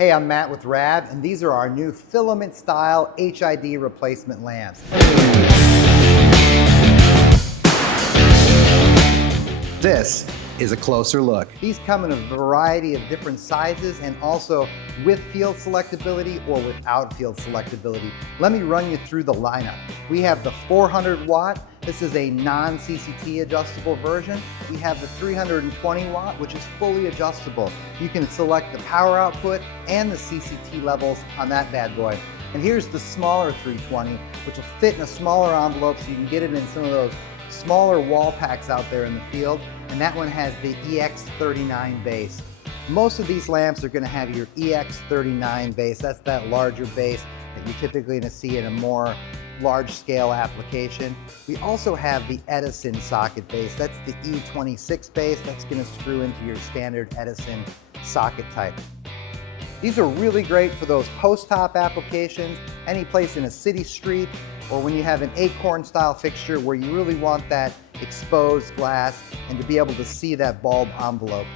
Hey, I'm Matt with Rab, and these are our new filament style HID replacement lamps. This is a closer look. These come in a variety of different sizes and also with field selectability or without field selectability. Let me run you through the lineup. We have the 400 watt. This is a non-CCT adjustable version. We have the 320 watt, which is fully adjustable. You can select the power output and the CCT levels on that bad boy. And here's the smaller 320, which will fit in a smaller envelope so you can get it in some of those smaller wall packs out there in the field, and that one has the EX39 base. Most of these lamps are going to have your EX39 base. That's that larger base that you're typically going to see in a more large-scale application. We also have the Edison socket base. That's the E26 base. That's going to screw into your standard Edison socket type. These are really great for those post-top applications, any place in a city street, or when you have an acorn style fixture where you really want that exposed glass and to be able to see that bulb envelope.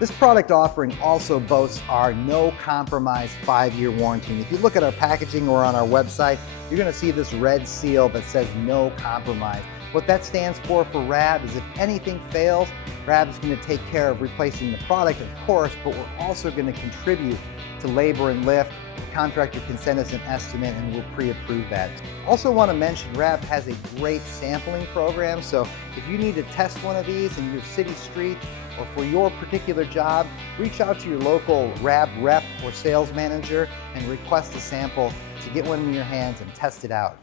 This product offering also boasts our no compromise 5-year warranty. And if you look at our packaging or on our website, you're gonna see this red seal that says no compromise. What that stands for Rab is if anything fails, Rab is gonna take care of replacing the product, of course, but we're also gonna contribute to labor and lift. The contractor can send us an estimate and we'll pre-approve that. Also want to mention Rab has a great sampling program, so if you need to test one of these in your city street or for your particular job, reach out to your local Rab rep or sales manager and request a sample to get one in your hands and test it out.